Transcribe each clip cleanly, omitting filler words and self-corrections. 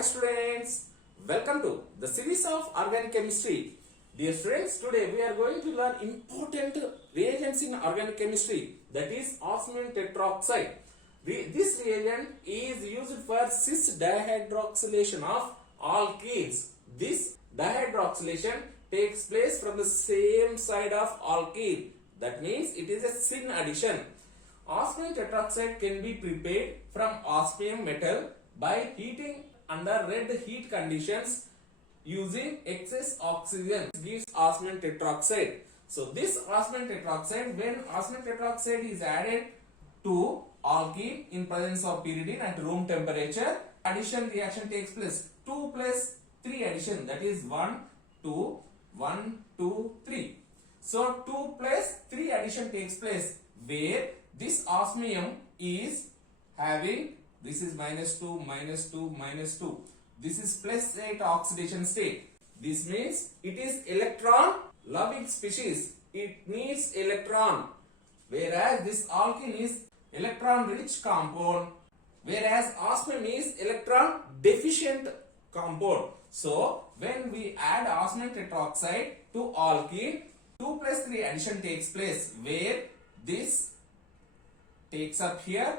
Hi students, welcome to the series of organic chemistry. Dear students, today we are going to learn important reagents in organic chemistry, that is osmium tetroxide. This reagent is used for cis dihydroxylation of alkenes. This dihydroxylation takes place from the same side of alkene. That means it is a syn addition. Osmium tetroxide can be prepared from osmium metal by heating under red heat conditions using excess oxygen gives osmium tetroxide. So this osmium tetroxide, when osmium tetroxide is added to alkene in presence of pyridine at room temperature, addition reaction takes place. 2 plus 3 addition, that is 1, 2, 1, 2, 3. So 2 plus 3 addition takes place where this osmium is having, this is minus 2, minus 2, minus 2. This is plus 8 oxidation state. This means it is electron loving species. It needs electron. Whereas this alkene is electron rich compound. Whereas osmium is electron deficient compound. So when we add osmium tetroxide to alkene, 2 plus 3 addition takes place where this takes up here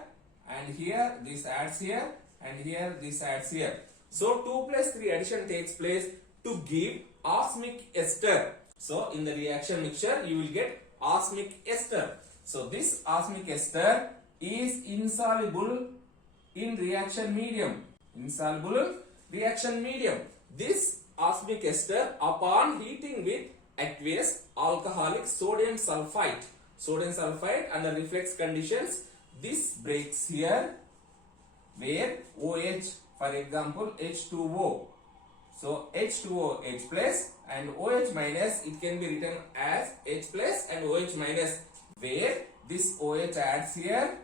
and here, this adds here and here this adds here. So 2 plus 3 addition takes place to give osmic ester. So in the reaction mixture you will get osmic ester. So this osmic ester is insoluble in reaction medium. Insoluble in reaction medium. This osmic ester upon heating with aqueous alcoholic sodium sulfite. Sodium sulfite under reflex conditions, this breaks here where OH, for example H2O. So H2O H plus and OH minus, it can be written as H plus and OH minus, where this OH adds here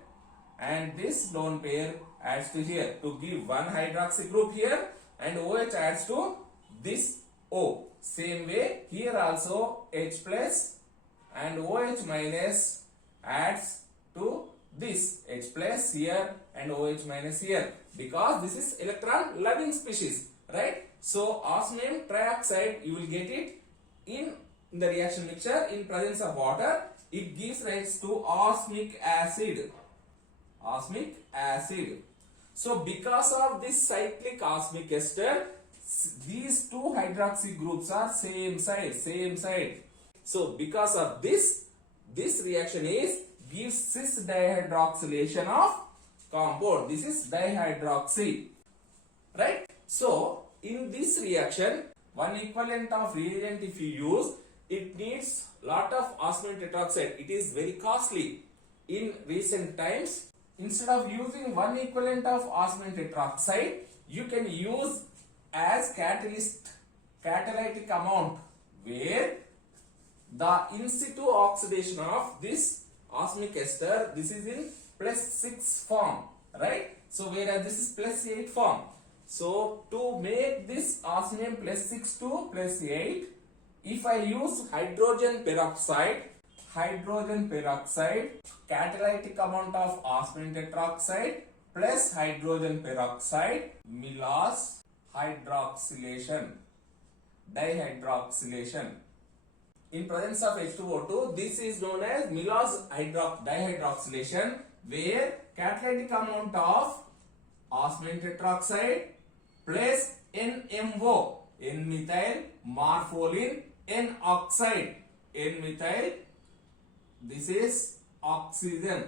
and this lone pair adds to here to give one hydroxy group here, and OH adds to this O. Same way here also H plus and OH minus adds to this H plus here and OH minus here, because this is electron loving species, right? So osmium trioxide, you will get it in the reaction mixture in presence of water. It gives rise to osmic acid. Osmic acid. So because of this cyclic osmic ester, these two hydroxy groups are same side. So because of this reaction gives cis dihydroxylation of compound. This is dihydroxy, right? So in this reaction, one equivalent of reagent if you use, it needs lot of osmium tetroxide. It is very costly. In recent times, instead of using one equivalent of osmium tetroxide, you can use as catalytic amount, where the in situ oxidation of this osmic ester, this is in plus 6 form, right? So whereas this is plus 8 form. So to make this osmium plus 6 to plus 8, if I use hydrogen peroxide, catalytic amount of osmium tetroxide plus hydrogen peroxide, Miller's hydroxylation, dihydroxylation. In presence of H2O2, this is known as Miller's dihydroxylation, where catalytic amount of osmium tetroxide plus NMO, N-methyl morpholine, N-oxide, N-methyl, this is oxygen,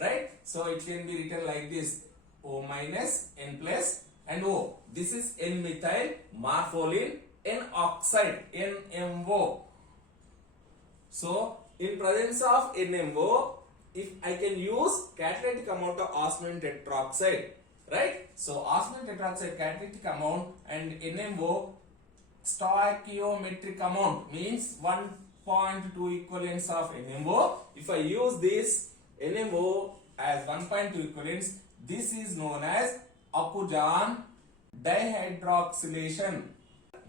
right? So it can be written like this, O minus, N plus and O. This is N-methyl morpholine, N-oxide, NMO. So in presence of NMO, if I can use catalytic amount of osmium tetroxide, right? So osmium tetroxide catalytic amount and NMO stoichiometric amount means 1.2 equivalents of NMO. If I use this NMO as 1.2 equivalents, this is known as Apujan dihydroxylation.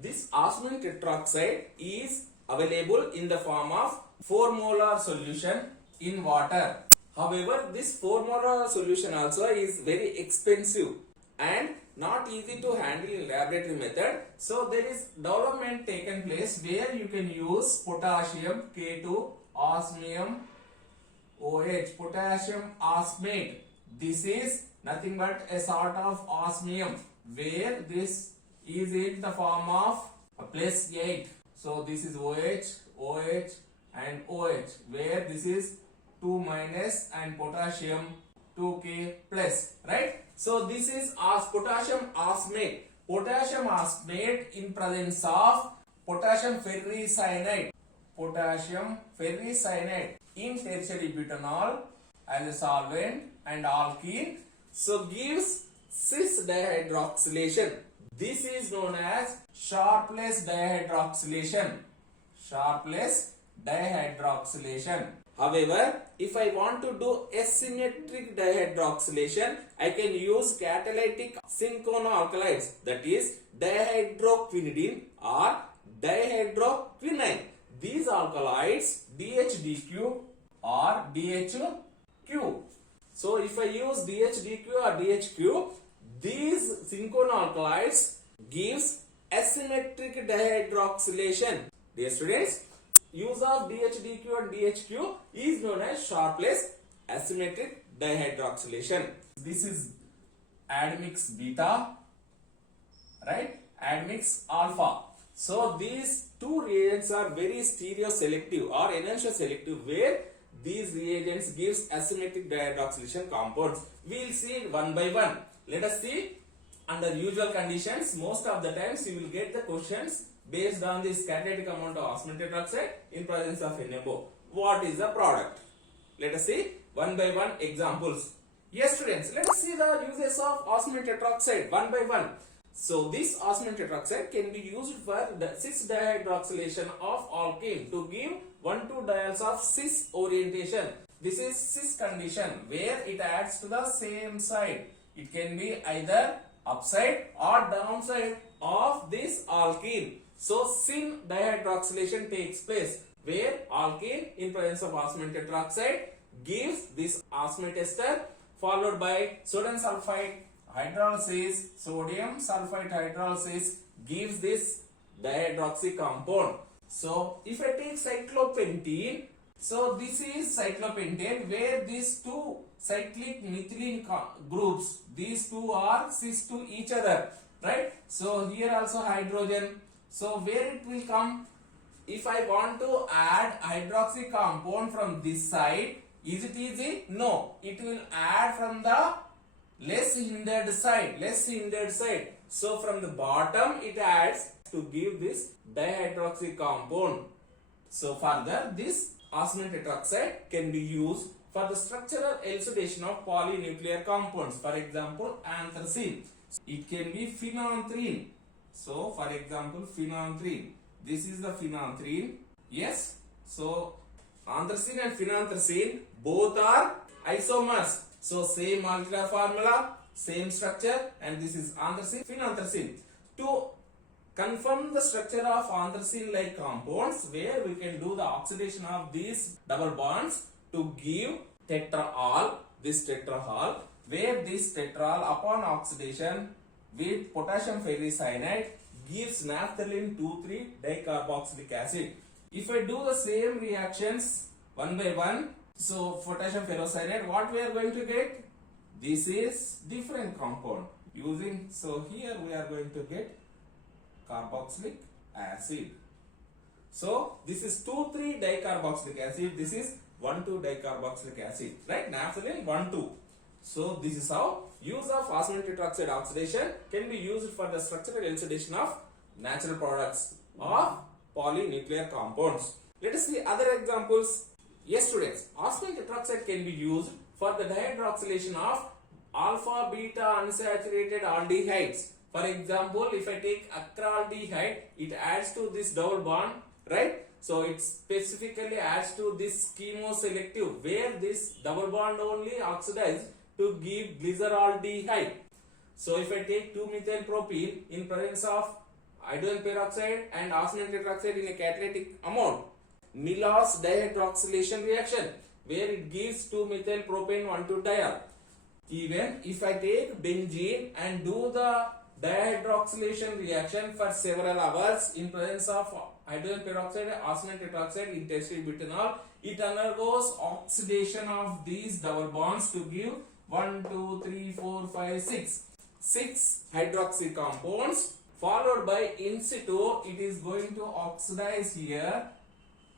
This osmium tetroxide is available in the form of 4 molar solution in water. However, this 4 molar solution also is very expensive. and not easy to handle in laboratory method. So there is development taken place where you can use potassium K2 osmium OH, potassium osmate. This is nothing but a sort of osmium where this is in the form of plus 8. So this is OH, OH and OH, where this is 2 minus and potassium 2K plus, right? So this is potassium osmate. Potassium osmate in presence of potassium ferricyanide. Potassium ferricyanide in tertiary butanol as a solvent and alkene. So gives cis dihydroxylation. This is known as Sharpless dihydroxylation. Sharpless dihydroxylation. However, if I want to do asymmetric dihydroxylation, I can use catalytic synchronoalkalides, that is dihydroquinidine or dihydroquinine. These alkalides DHDQ or DHQ. So if I use DHDQ or DHQ, these synchronoalkalides gives asymmetric dihydroxylation. Dear students, use of DHDQ and DHQ is known as Sharpless asymmetric dihydroxylation. This is admix beta, right? Admix alpha. So these two reagents are very stereoselective or enantioselective, where these reagents gives asymmetric dihydroxylation compounds. We will see one by one. Let us see. Under usual conditions, most of the times you will get the questions based on this catalytic amount of osmium tetroxide in presence of NMO. What is the product? Let us see one by one examples. Yes students, let us see the uses of osmium tetroxide one by one. So this osmium tetroxide can be used for the cis dihydroxylation of alkene to give 1,2 diols of cis orientation. This is cis condition where it adds to the same side. It can be either upside or downside of this alkene. So syn dihydroxylation takes place where alkene in presence of osmium tetroxide gives this osmate ester, followed by sodium sulfite hydrolysis. Sodium sulfite hydrolysis gives this dihydroxy compound. So if I take cyclopentene, so this is cyclopentane where these two cyclic methylene groups, these two are cis to each other, right? So here also hydrogen. So where it will come? If I want to add hydroxy compound from this side, is it easy? No, it will add from the less hindered side. So from the bottom it adds to give this dihydroxy compound. So further, this osmium tetroxide can be used for the structural elucidation of polynuclear compounds. For example, anthracene. It can be phenanthrene. So for example, phenanthrene. This is the phenanthrene. Yes. So anthracene and phenanthracene both are isomers. So same molecular formula, same structure, and this is anthracene, phenanthracene. To confirm the structure of anthracene like compounds, where we can do the oxidation of these double bonds to give tetraol, this tetraol, where this tetraol upon oxidation with potassium ferricyanide gives naphthalene 2,3 dicarboxylic acid. If I do the same reactions one by one, so potassium ferrocyanide, what we are going to get? This is different compound using, so here we are going to get carboxylic acid. So this is 2,3 dicarboxylic acid, this is 1,2 dicarboxylic acid, right? Naphthalene 1,2. So this is how use of osmium tetroxide oxidation can be used for the structural elucidation of natural products of polynuclear compounds. Let us see other examples. Yes students, osmium tetroxide can be used for the dihydroxylation of alpha beta unsaturated aldehydes. For example, if I take acraldehyde, it adds to this double bond, right? So it specifically adds to this chemoselective, where this double bond only oxidizes to give glyceraldehyde. So if I take 2-methyl propene in presence of hydrogen peroxide and osmium tetroxide in a catalytic amount, Nillo's dihydroxylation reaction, where it gives 2-methyl propane 1,2 diol. even if I take benzene and do the dihydroxylation reaction for several hours in presence of hydrogen peroxide, osmium tetroxide in tested butanol, it undergoes oxidation of these double bonds to give 1, 2, 3, 4, 5, 6. 6 hydroxy compounds, followed by in situ it is going to oxidize here,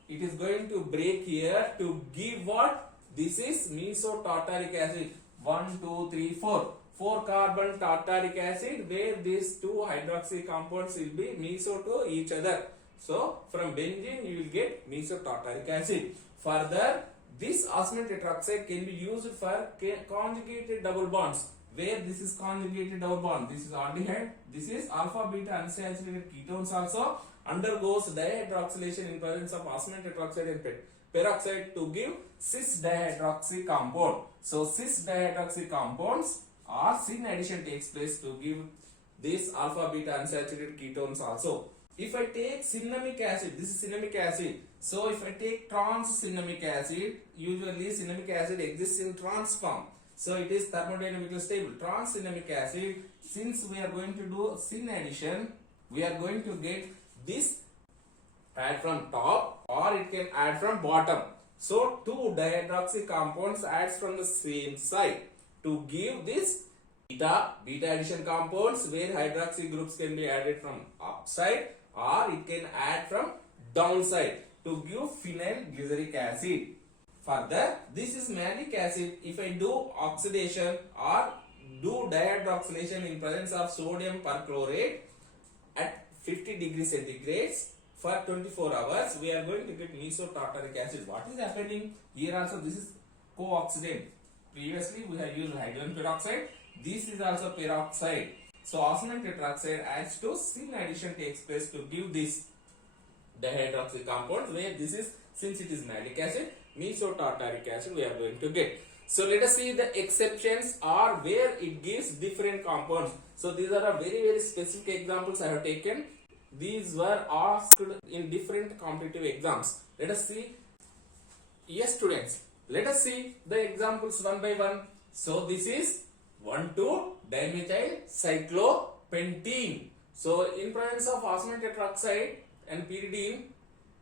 it is going to break here to give what? This is mesotartaric acid. 1, 2, 3, 4. 4 carbon tartaric acid, where these 2 hydroxy compounds will be meso to each other. So from benzene you will get mesotartaric acid. Further, this osmium tetroxide can be used for conjugated double bonds, where this is conjugated double bond. This is aldehyde, this is alpha beta unsaturated ketones also undergoes dihydroxylation in presence of osmium tetroxide and peroxide to give cis dihydroxy compound. So cis dihydroxy compounds or syn addition takes place to give this alpha beta unsaturated ketones also. If I take cinnamic acid, this is cinnamic acid. So if I take trans cinnamic acid, usually cinnamic acid exists in trans form. So it is thermodynamically stable. Trans cinnamic acid, since we are going to do syn addition, we are going to get this add from top or it can add from bottom. So 2 dihydroxy compounds adds from the same side to give this beta addition compounds, where hydroxy groups can be added from upside or it can add from downside to give phenyl glyceric acid. Further, this is malic acid. If I do oxidation or do dihydroxylation in presence of sodium perchlorate at 50 degrees centigrades for 24 hours, we are going to get mesotartaric acid. What is happening here? Also, this is co-oxidant. Previously we have used hydrogen peroxide. This is also peroxide. So osmium tetroxide adds to syn addition takes place to give this dihydroxy compound, where this is, since it is malic acid, mesotartaric acid we are going to get. So let us see the exceptions or where it gives different compounds. So these are a very specific examples I have taken. These were asked in different competitive exams. Let us see. Yes students, let us see the examples one by one. So this is 1,2-dimethyl cyclopentene. So in presence of osmium tetroxide and pyridine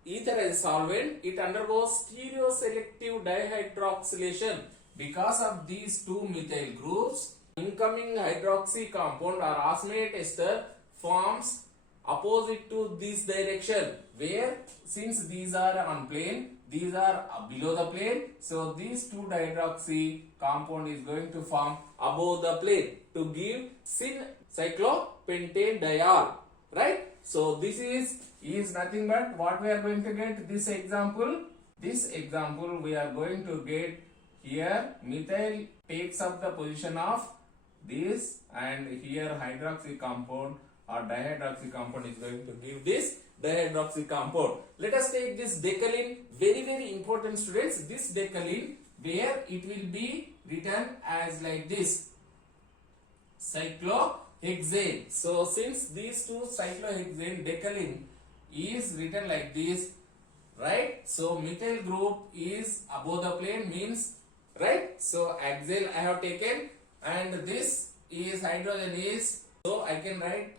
ether as solvent, it undergoes stereoselective dihydroxylation. Because of these 2 methyl groups, incoming hydroxy compound or osmiate ester forms opposite to this direction, where since these are on plane, these are below the plane, so these 2 dihydroxy compound is going to form above the plane to give syn cyclopentane diol, right? So this is nothing but what we are going to get. This example we are going to get here methyl takes up the position of this, and here hydroxy compound or dihydroxy compound is going to give this dihydroxy compound. Let us take this decaline, very important students. This decaline, where it will be written as like this, cyclohexane. So since these 2 cyclohexane, decaline is written like this, right? So methyl group is above the plane, means, right? So axial I have taken, and this is hydrogen is, so I can write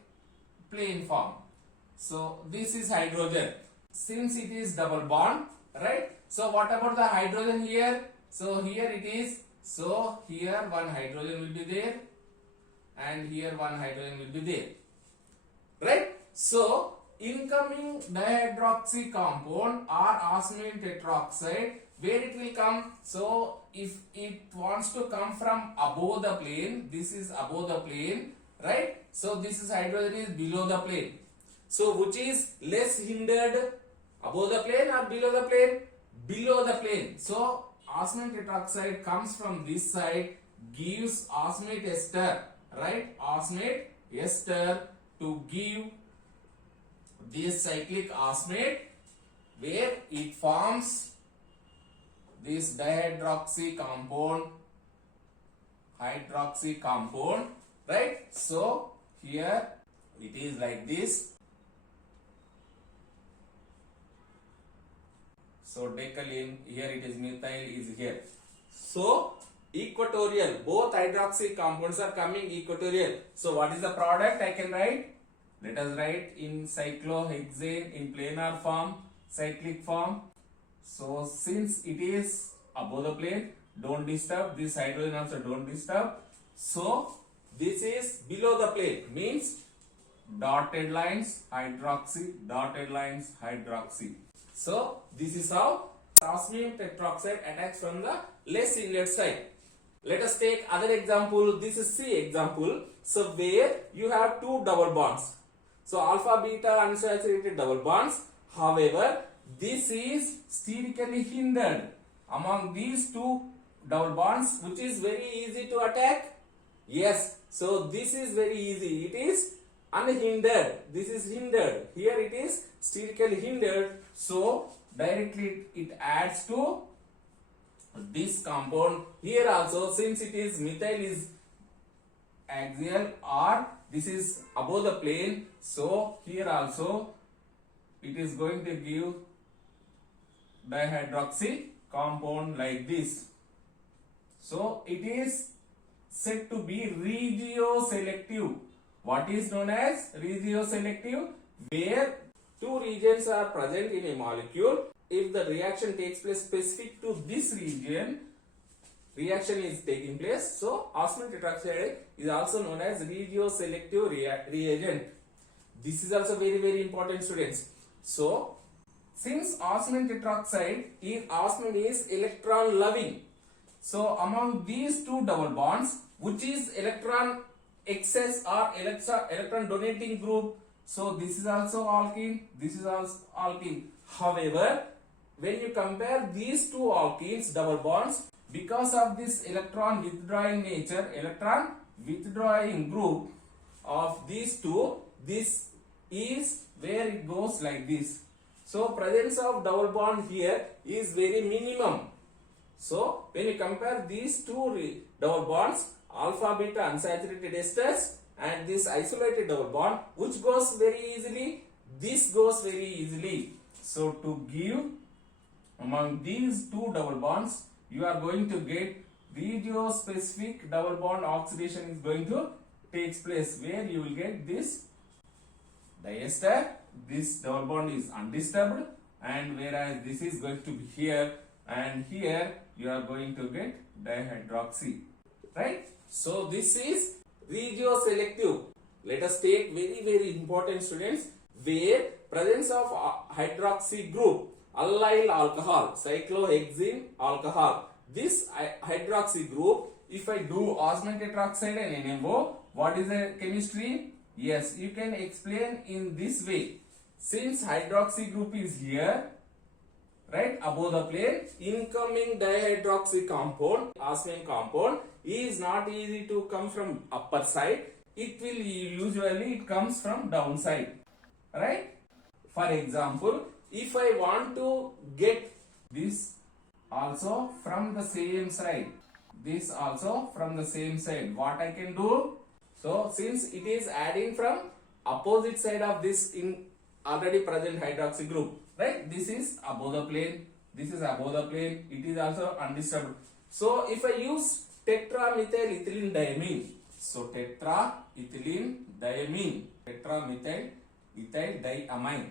plane form. So this is hydrogen, since it is double bond, right? So what about the hydrogen here? So here it is, so here one hydrogen will be there and here one hydrogen will be there, right? So incoming dihydroxy compound or osmium tetroxide, where it will come? So if it wants to come from above the plane, this is above the plane, right? So this is hydrogen is below the plane. So which is less hindered, above the plane or below the plane? Below the plane. So osmium tetroxide comes from this side, gives osmiate ester, right? Osmiate ester to give this cyclic osmiate, where it forms this dihydroxy compound, right? So here it is like this. So decaline, here it is methyl is here. So equatorial. Both hydroxy compounds are coming equatorial. So what is the product I can write? Let us write in cyclohexane in planar form, cyclic form. So since it is above the plane, don't disturb. This hydrogen also don't disturb. So this is below the plane, means dotted lines hydroxy, dotted lines hydroxy. So this is how osmium tetroxide attacks from the less inlet side. Let us take other example. This is C example. So where you have two double bonds. So alpha beta unsaturated double bonds. However, this is sterically hindered among these two double bonds, which is very easy to attack. Yes, so this is very easy. It is unhindered. This is hindered. Here it is sterically hindered. So directly it adds to this compound. Here also, since it is methyl is axial or this is above the plane, so here also it is going to give dihydroxy compound like this. So it is said to be regioselective. What is known as regioselective? Where two regions are present in a molecule. If the reaction takes place specific to this region, reaction is taking place. So osmium tetroxide is also known as regioselective reagent. This is also very important, students. So since osmium tetroxide osmium is electron loving, so among these two double bonds, which is electron excess or electron donating group, so this is also alkene, this is also alkene. However, when you compare these two alkenes double bonds, because of this electron withdrawing nature, electron withdrawing group of these two, this is where it goes like this. So presence of double bond here is very minimum. So when you compare these two double bonds, alpha beta unsaturated esters and this isolated double bond, which goes very easily, this goes very easily. So to give among these two double bonds, you are going to get regiospecific double bond oxidation is going to take place, where you will get this diester, this double bond is undisturbed, and whereas this is going to be here, and here you are going to get dihydroxy, right? So this is regioselective. Let us take very important, students, where presence of hydroxy group, allyl alcohol, cyclohexene alcohol. This hydroxy group, if I do osmium tetroxide and NMO, what is the chemistry? Yes, you can explain in this way. Since hydroxy group is here, right above the plane, incoming dihydroxy compound, osmium compound, is not easy to come from upper side. It will usually comes from downside, right? For example, if I want to get this also from the same side, this also from the same side, what I can do? So since it is adding from opposite side of this in already present hydroxy group, right? This is above the plane, this is above the plane, it is also undisturbed. So if I use tetramethyl ethylene diamine, so tetraethylene diamine, tetramethyl ethyl diamine.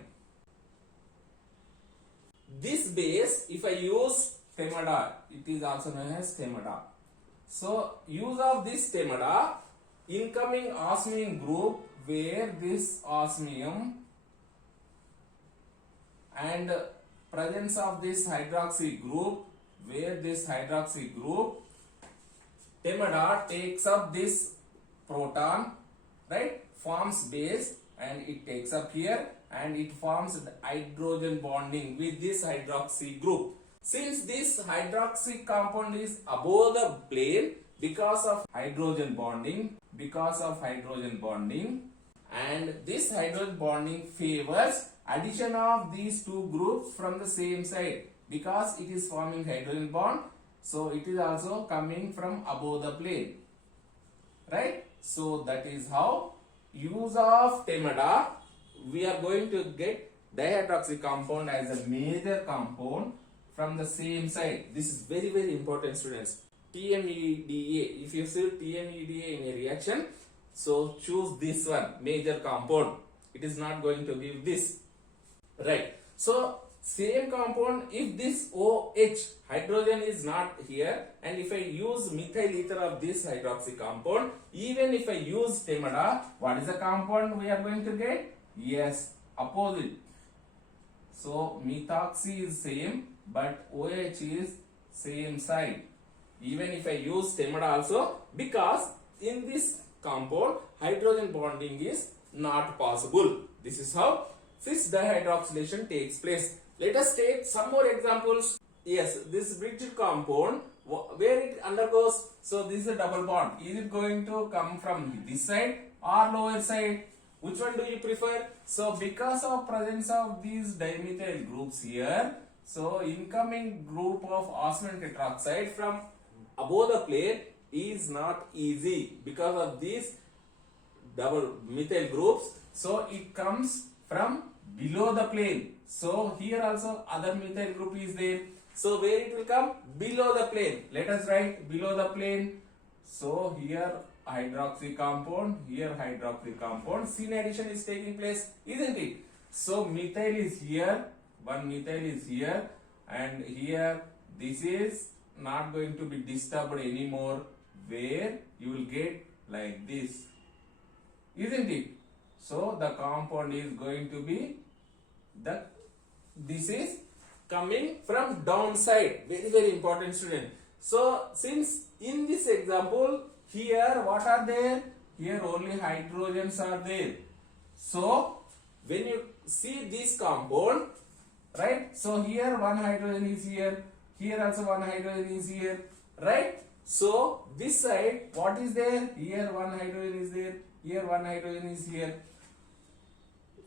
This base, if I use stemada, it is also known as stemada. So use of this stemada, incoming osmium group, where this osmium and presence of this hydroxy group, where this hydroxy group, stemada takes up this proton, right, forms base and it takes up here and it forms the hydrogen bonding with this hydroxy group. Since this hydroxy compound is above the plane, because of hydrogen bonding, and this hydrogen bonding favors addition of these two groups from the same side, because it is forming hydrogen bond, so it is also coming from above the plane, right? So that is how use of stemada, we are going to get dihydroxy compound as a major compound from the same side. This is very important, students. TMEDA. If you see TMEDA in a reaction, so choose this one, major compound. It is not going to give this, right? So same compound, if this OH hydrogen is not here, and if I use methyl ether of this hydroxy compound, even if I use Temada, what is the compound we are going to get? Yes, opposite. So methoxy is same, but OH is same side. Even if I use Temada also, because in this compound hydrogen bonding is not possible. This is how cis dihydroxylation takes place. Let us take some more examples. Yes, this bridged compound, where it undergoes, so this is a double bond. Is it going to come from this side or lower side? Which one do you prefer? So because of presence of these dimethyl groups here, so incoming group of osmium tetroxide from above the plane is not easy because of these double methyl groups. So it comes from below the plane. So here also other methyl group is there. So where it will come? Below the plane. Let us write below the plane. So here hydroxy compound, here hydroxy compound. Syn addition is taking place, isn't it? So methyl is here, one methyl is here, and here this is not going to be disturbed anymore, where you will get like this, isn't it? So the compound is going to be this is coming from downside. Very important, student. So since in this example here what are there? Here only hydrogens are there. So when you see this compound, right? So here one hydrogen is here. Here also one hydrogen is here, right? So this side what is there? Here one hydrogen is there. Here one hydrogen is here.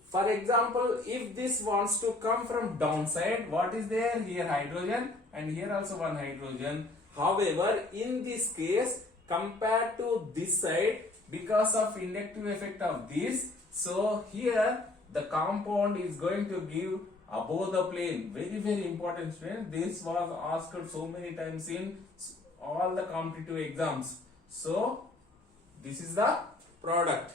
For example, if this wants to come from downside, what is there? Here hydrogen, and here also one hydrogen. However, in this case, compared to this side, because of inductive effect of this, so here the compound is going to give above the plane. Very important, student. This was asked so many times in all the competitive exams. So this is the product.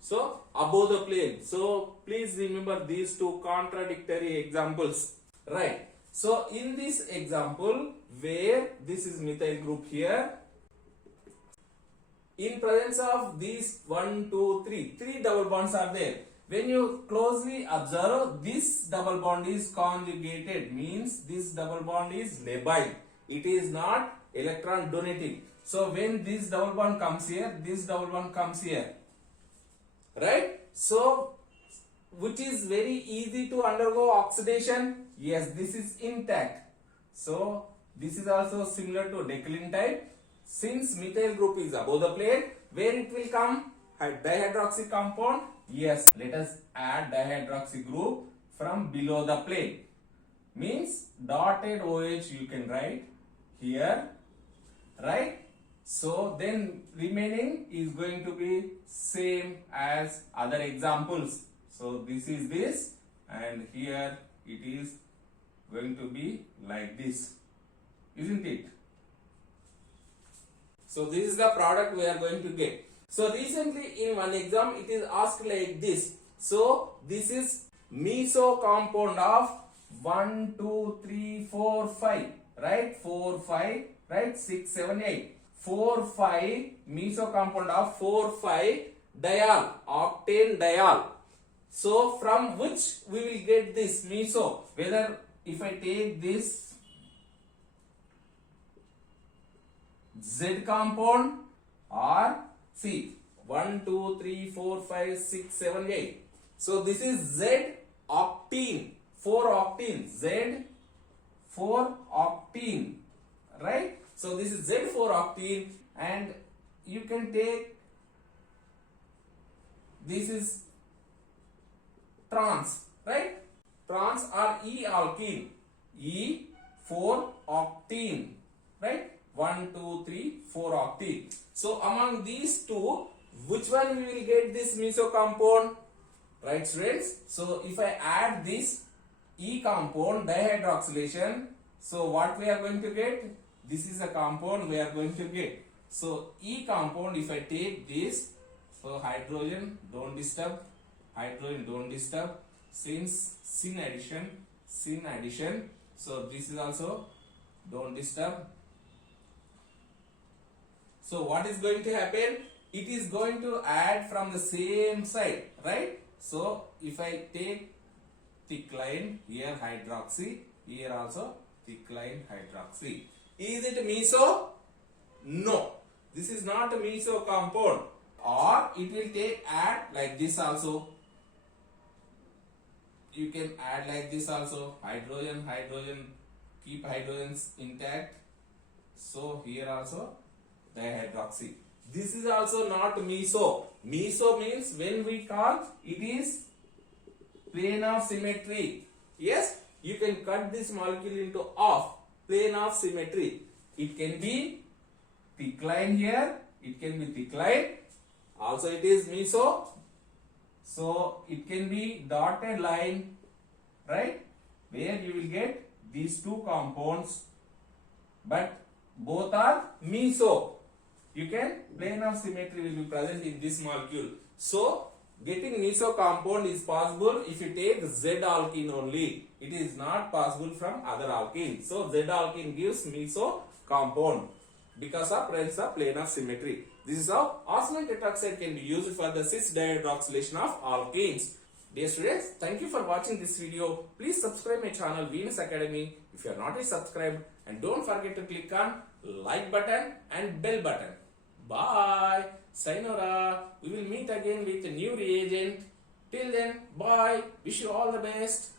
So above the plane. So please remember these two contradictory examples, right? So in this example, where this is methyl group here, in presence of these 1, 2, 3, 3 double bonds are there. When you closely observe, this double bond is conjugated, means this double bond is labile. It is not electron donating. So when this double bond comes here, this double bond comes here, right? So which is very easy to undergo oxidation? Yes, this is intact. So this is also similar to Decalin type. Since methyl group is above the plane, where it will come? Dihydroxy compound. Yes, let us add dihydroxy group from below the plane. Means dotted OH you can write here, right? So then remaining is going to be same as other examples. So this is this, and here it is going to be like this, isn't it? So this is the product we are going to get. So recently in one exam it is asked like this. So this is meso compound of 1, 2, 3, 4, 5, right? 4, 5, right? 6, 7, 8. 4, 5 meso compound of 4, 5 diol, octane diol. So from which we will get this meso? Whether if I take this Z compound or see 1, 2, 3, 4, 5, 6, 7, 8. So this is Z octene, 4 octene, Z 4 octene, right? So this is Z4 octene, and you can take this is trans, right? Trans or E alkene, E4 octene, right? 1, 2, 3, 4 octene. So among these two, which one we will get this meso compound? Right, students? So if I add this E compound dihydroxylation, so what we are going to get? this is a compound we are going to get. So E compound, if I take this, so hydrogen don't disturb, hydrogen don't disturb, since sin addition, so this is also don't disturb. So what is going to happen? It is going to add from the same side, right? So if I take thick line, here hydroxy, here also thick line hydroxy. Is it meso? No. This is not a meso compound. Or it will take add like this also. You can add like this also. Hydrogen, keep hydrogens intact. So here also dihydroxy. This is also not meso. Meso means when we call it is plane of symmetry. Yes, you can cut this molecule into half. Plane of symmetry. It can be thick line here. It can be thick line. Also it is meso. So it can be dotted line, right? Where you will get these two compounds. But both are meso. You can, plane of symmetry will be present in this molecule. So getting meso compound is possible if you take Z alkene only. It is not possible from other alkenes. So Z alkene gives meso compound because of presence of plane of symmetry. This is how osmium tetroxide can be used for the cis dihydroxylation of alkenes. Dear students, thank you for watching this video. Please subscribe my channel Venus Academy if you are not yet subscribed, and don't forget to click on like button and bell button. Bye. Sayonara. We will meet again with a new reagent. Till then, bye. Wish you all the best.